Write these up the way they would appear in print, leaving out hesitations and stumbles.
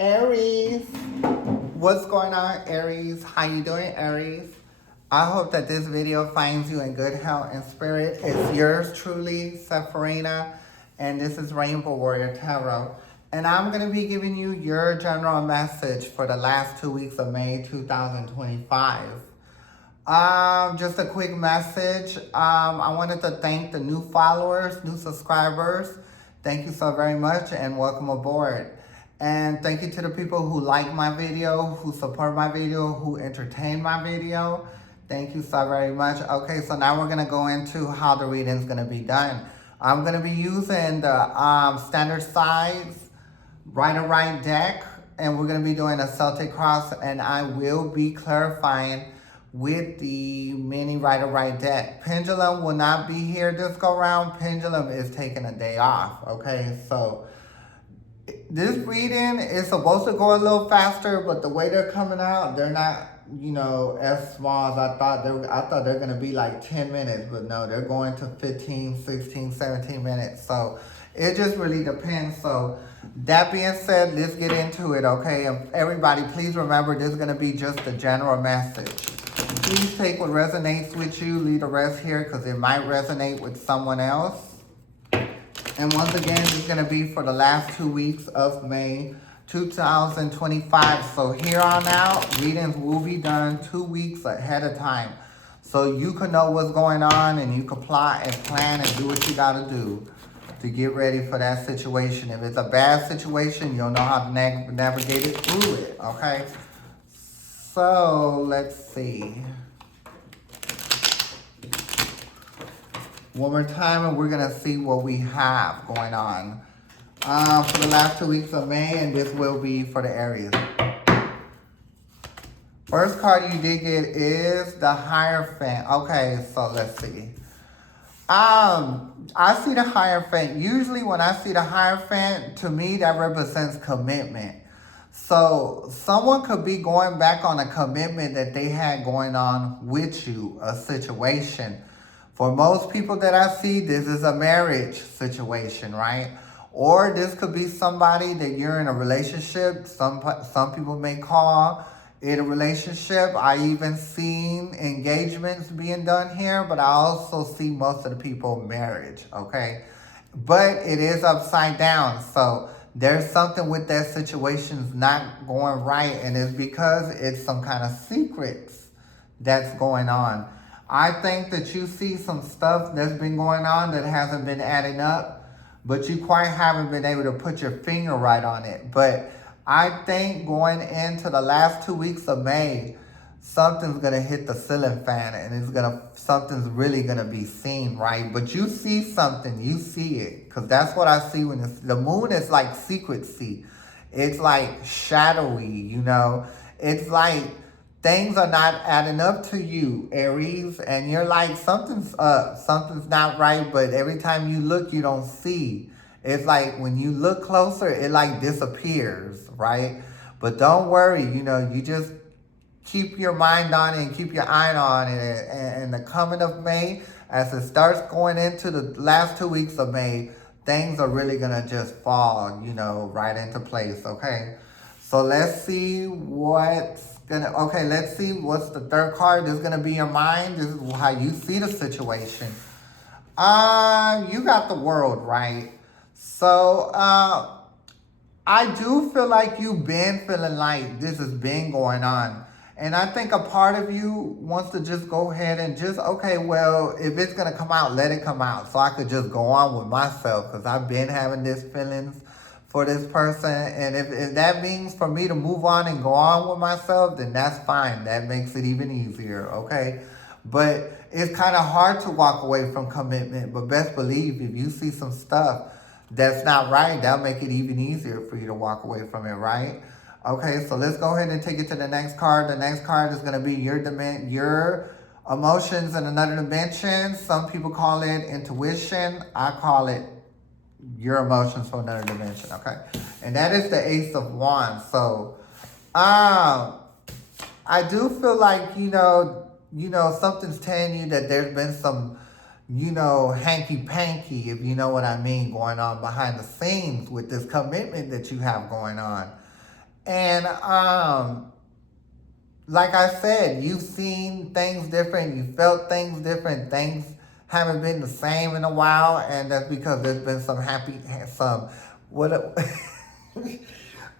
Aries, what's going on, Aries? How you doing, Aries? I hope that this video finds you in good health and spirit. It's yours truly, Sepharina, and this is Rainbow Warrior Tarot. And I'm going to be giving you your general message for the last 2 weeks of May 2025. Just a quick message. I wanted to thank the new followers, new subscribers. Thank you so very much and welcome aboard. And thank you to the people who like my video, who support my video, who entertain my video. Thank you so very much. Okay, so now we're going to go into how the reading is going to be done. I'm going to be using the standard size right deck, and we're going to be doing a Celtic cross, and I will be clarifying with the mini right deck. Pendulum will not be here this go round. Pendulum is taking a day off. Okay, so this reading is supposed to go a little faster, but the way they're coming out, they're not, as small as I thought. I thought they're going to be like 10 minutes, but no, they're going to 15, 16, 17 minutes. So it just really depends. So that being said, let's get into it, okay? And everybody, please remember, this is going to be just a general message. Please take what resonates with you, leave the rest here because it might resonate with someone else. And once again, it's going to be for the last 2 weeks of May 2025. So here on out, readings will be done 2 weeks ahead of time. So you can know what's going on and you can plot and plan and do what you got to do to get ready for that situation. If it's a bad situation, you'll know how to navigate it through it, okay? So let's see. One more time, and we're going to see what we have going on for the last 2 weeks of May, and this will be for the Aries. First card you did get is the Hierophant. Okay, so let's see. I see the Hierophant. Usually when I see the Hierophant, to me, that represents commitment. So someone could be going back on a commitment that they had going on with you, a situation. For most people that I see, this is a marriage situation, right? Or this could be somebody that you're in a relationship. Some people may call it a relationship. I even seen engagements being done here, but I also see most of the people marriage, okay? But it is upside down, so there's something with that situation's not going right, and it's because it's some kind of secrets that's going on. I think that you see some stuff that's been going on that hasn't been adding up, but you quite haven't been able to put your finger right on it. But I think going into the last 2 weeks of May, something's gonna hit the ceiling fan, and something's really gonna be seen, right? But you see something, you see it, because that's what I see when the moon is like secrecy. It's like shadowy, It's like things are not adding up to you, Aries, and you're like, something's up, something's not right, but every time you look, you don't see. It's like when you look closer, it like disappears, right? But don't worry, you just keep your mind on it and keep your eye on it. And the coming of May, as it starts going into the last 2 weeks of May, things are really going to just fall, right into place, okay? So let's see let's see what's the third card. This is going to be your mind. This is how you see the situation. You got the World, right? So, I do feel like you've been feeling like this has been going on. And I think a part of you wants to just go ahead and just, okay, well, if it's going to come out, let it come out. So I could just go on with myself because I've been having these feelings for this person. And if that means for me to move on and go on with myself, then that's fine. That makes it even easier, okay? But it's kind of hard to walk away from commitment. But best believe if you see some stuff that's not right, that'll make it even easier for you to walk away from it, right? Okay, so let's go ahead and take it to the next card. The next card is going to be your emotions in another dimension. Some people call it intuition. I call it your emotions from another dimension, okay? And that is the Ace of Wands. So, I do feel like, something's telling you that there's been some, hanky-panky, if you know what I mean, going on behind the scenes with this commitment that you have going on. And like I said, you've seen things different, you felt things different, things haven't been the same in a while, and that's because there's been some, what,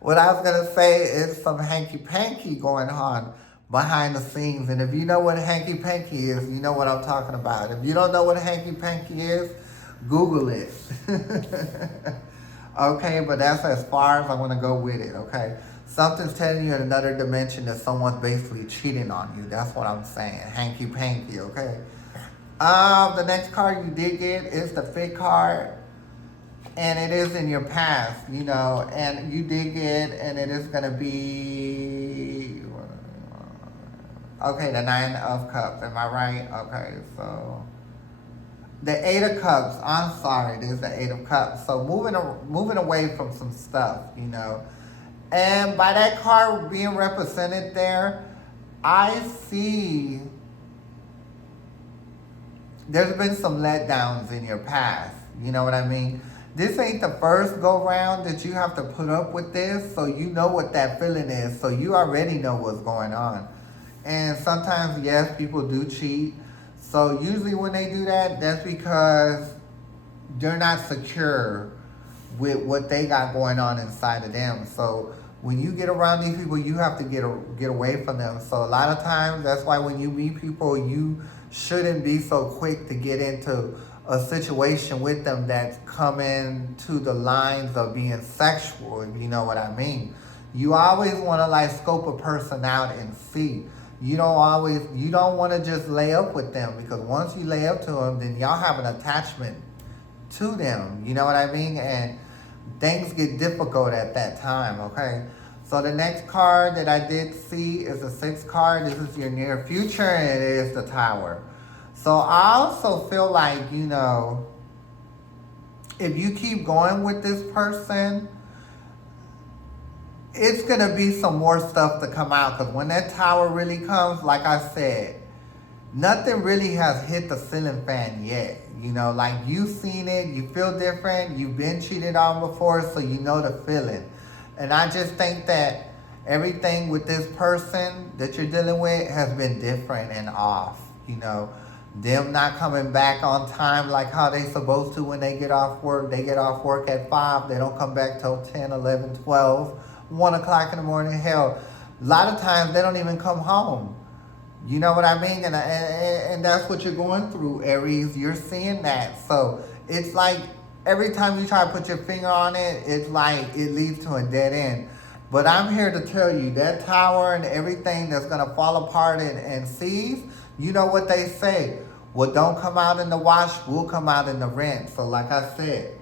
what I was gonna say is some hanky panky going on behind the scenes. And if you know what hanky panky is, you know what I'm talking about. If you don't know what hanky panky is, Google it. Okay, but that's as far as I want to go with it, okay? Something's telling you in another dimension that someone's basically cheating on you. That's what I'm saying. Hanky panky, okay? The next card you did get is the Fit card. And it is in your past, you know, and you did get, and it is going to be, okay, the Nine of Cups. Am I right? Okay, so the Eight of Cups. I'm sorry, it is the Eight of Cups. So moving away from some stuff, you know. And by that card being represented there, I see there's been some letdowns in your past. You know what I mean? This ain't the first go round that you have to put up with this, so you know what that feeling is. So you already know what's going on. And sometimes, yes, people do cheat. So usually when they do that, that's because they're not secure with what they got going on inside of them. So when you get around these people, you have to get away from them. So a lot of times, that's why when you meet people, you shouldn't be so quick to get into a situation with them that's coming to the lines of being sexual, if you know what I mean. You always want to like scope a person out and see. You don't want to just lay up with them, because once you lay up to them, then y'all have an attachment to them. You know what I mean? And things get difficult at that time, okay? So the next card that I did see is the Sixth card. This is your near future, and it is the Tower. So I also feel like, you know, if you keep going with this person, it's going to be some more stuff to come out. Because when that Tower really comes, like I said, nothing really has hit the ceiling fan yet. You know, like you've seen it, you feel different, you've been cheated on before, so you know the feeling. And I just think that everything with this person that you're dealing with has been different and off. You know, them not coming back on time like how they supposed to when they get off work. They get off work at 5, they don't come back till 10, 11, 12, 1 o'clock in the morning. Hell, a lot of times they don't even come home. You know what I mean? And that's what you're going through, Aries. You're seeing that. So it's like every time you try to put your finger on it, it's like it leads to a dead end. But I'm here to tell you that Tower and everything that's going to fall apart and seize, you know what they say. What don't come out in the wash will come out in the rinse. So like I said,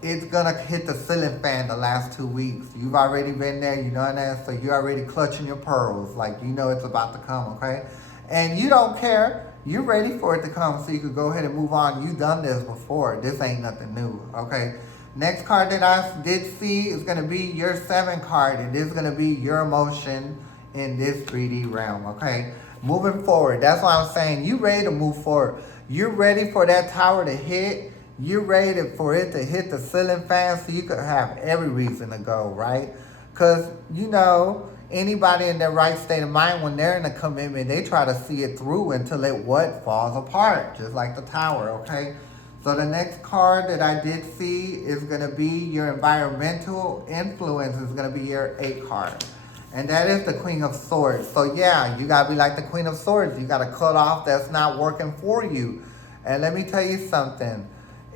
it's gonna hit the ceiling fan the last 2 weeks. You've already been there, you know that, so you're already clutching your pearls, like you know it's about to come, okay? And you don't care, you're ready for it to come, so you could go ahead and move on. You've done this before, this ain't nothing new, okay? Next card that I did see is gonna be your 7 card, and this is gonna be your emotion in this 3D realm, okay? Moving forward, that's why I'm saying you ready to move forward. You're ready for that Tower to hit. You're ready for it to hit the ceiling fan, so you could have every reason to go, right? Because, you know, anybody in their right state of mind, when they're in a commitment, they try to see it through until it falls apart, just like the Tower, okay? So the next card that I did see is going to be your environmental influence, is going to be your 8 card. And that is the Queen of Swords. So yeah, you got to be like the Queen of Swords. You got to cut off that's not working for you. And let me tell you something.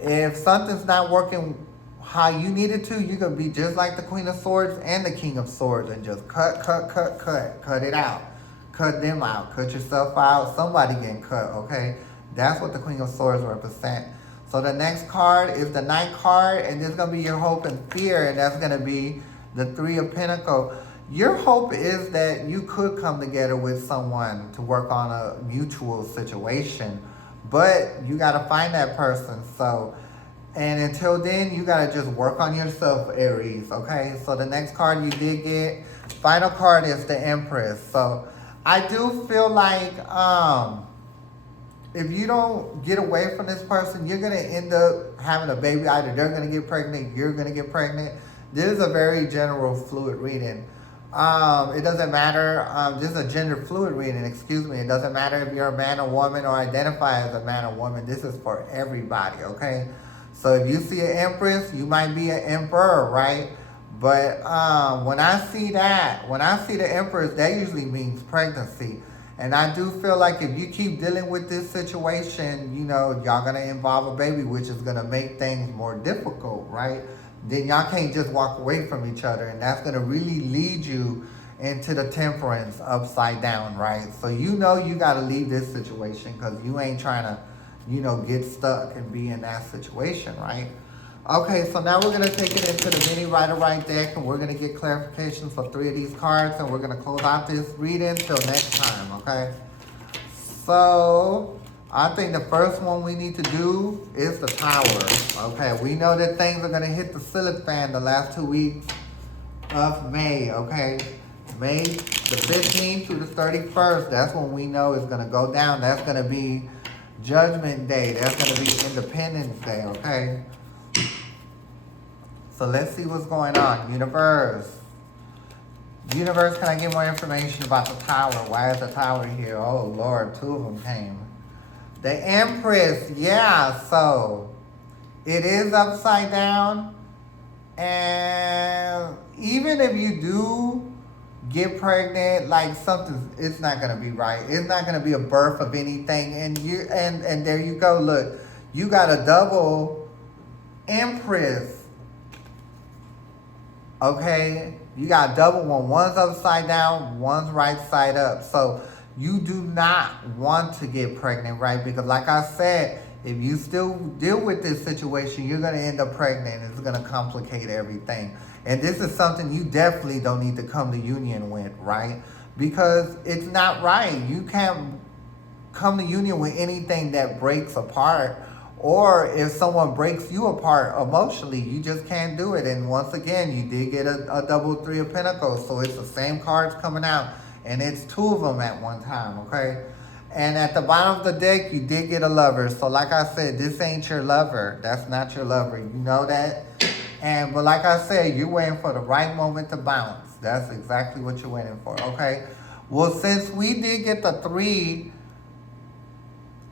If something's not working how you need it to, you can be just like the Queen of Swords and the King of Swords and just cut it out. Cut them out. Cut yourself out. Somebody getting cut, okay? That's what the Queen of Swords represent. So the next card is the Knight card, and this is going to be your hope and fear, and that's going to be the 3 of Pentacles. Your hope is that you could come together with someone to work on a mutual situation. But you got to find that person. So, and until then, you got to just work on yourself, Aries, okay? So the next card you did get, final card is the Empress. So I do feel like if you don't get away from this person, you're going to end up having a baby. Either they're going to get pregnant, you're going to get pregnant. This is a very general fluid reading. It doesn't matter. This is a gender fluid reading, excuse me. It doesn't matter if you're a man or woman or identify as a man or woman. This is for everybody, okay? So if you see an empress, you might be an emperor, right? But when I see the empress, that usually means pregnancy. And I do feel like if you keep dealing with this situation, you know, y'all gonna involve a baby, which is gonna make things more difficult, right? Then y'all can't just walk away from each other, and that's gonna really lead you into the temperance upside down, right? So you know you gotta leave this situation because you ain't trying to, you know, get stuck and be in that situation, right? Okay, so now we're gonna take it into the mini Rider-Waite deck, and we're gonna get clarifications for 3 of these cards, and we're gonna close out this reading till next time, okay? So I think the first one we need to do is the Tower. Okay, we know that things are gonna hit the ceiling fan the last 2 weeks of May, okay? May the 15th through the 31st, that's when we know it's gonna go down. That's gonna be Judgment Day. That's gonna be Independence Day, okay? So let's see what's going on. Universe. Universe, can I get more information about the Tower? Why is the Tower here? Oh, Lord, 2 of them came. The Empress, yeah, so it is upside down. And even if you do get pregnant, like something, it's not going to be right. It's not going to be a birth of anything. And there you go. Look, you got a double Empress. Okay, you got double one. One's upside down, one's right side up. So you do not want to get pregnant, right? Because like I said, if you still deal with this situation, you're going to end up pregnant. It's going to complicate everything. And this is something you definitely don't need to come to union with, right? Because it's not right. You can't come to union with anything that breaks apart. Or if someone breaks you apart emotionally, you just can't do it. And once again, you did get a double 3 of Pentacles. So it's the same cards coming out. And it's 2 of them at one time, okay? And at the bottom of the deck, you did get a Lover. So like I said, this ain't your lover. That's not your lover. You know that? But like I said, you're waiting for the right moment to bounce. That's exactly what you're waiting for, okay? Well, since we did get the 3...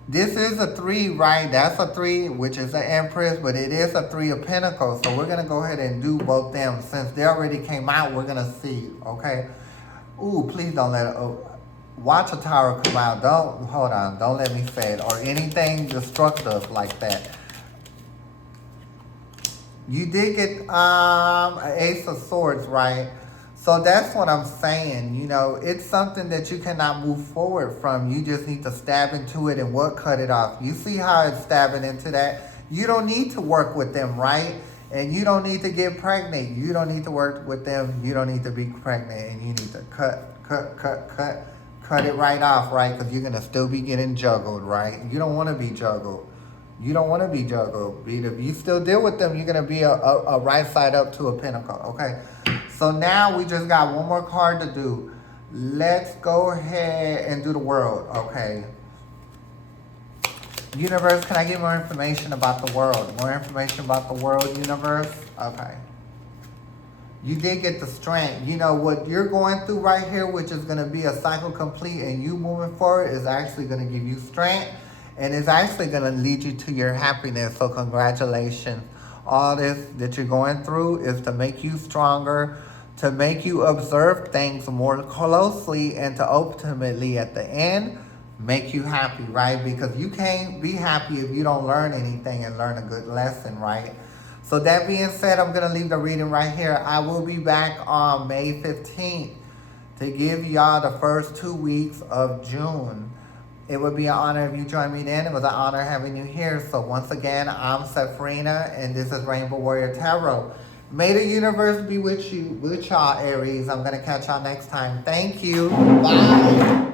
This is a 3, right? That's a 3, which is an Empress, but it is a 3 of Pentacles. So we're going to go ahead and do both them. Since they already came out, we're going to see, okay? Ooh, please don't let it... watch a Tower come out. Don't let me say it. Or anything destructive like that. You did get an Ace of Swords, right? So that's what I'm saying. You know, it's something that you cannot move forward from. You just need to stab into it and cut it off. You see how it's stabbing into that? You don't need to work with them, right? And you don't need to get pregnant. You don't need to work with them. You don't need to be pregnant. And you need to cut it right off, right? Because you're going to still be getting juggled, right? You don't want to be juggled. You don't want to be juggled. If you still deal with them, you're going to be a right side up to a Pentacle, okay? So now we just got one more card to do. Let's go ahead and do the World, okay? Universe, can I get more information about the World? More information about the World, Universe? Okay. You did get the Strength. You know, what you're going through right here, which is going to be a cycle complete, and you moving forward is actually going to give you strength. And it's actually going to lead you to your happiness. So congratulations. All this that you're going through is to make you stronger, to make you observe things more closely, and to ultimately, at the end, make you happy, right? Because you can't be happy if you don't learn anything and learn a good lesson, right? So that being said, I'm going to leave the reading right here. I will be back on May 15th to give y'all the first 2 weeks of June. It would be an honor if you join me then. It was an honor having you here. So once again, I'm Sephrina, and this is Rainbow Warrior Tarot. May the universe be with you, with y'all, Aries. I'm going to catch y'all next time. Thank you. Bye.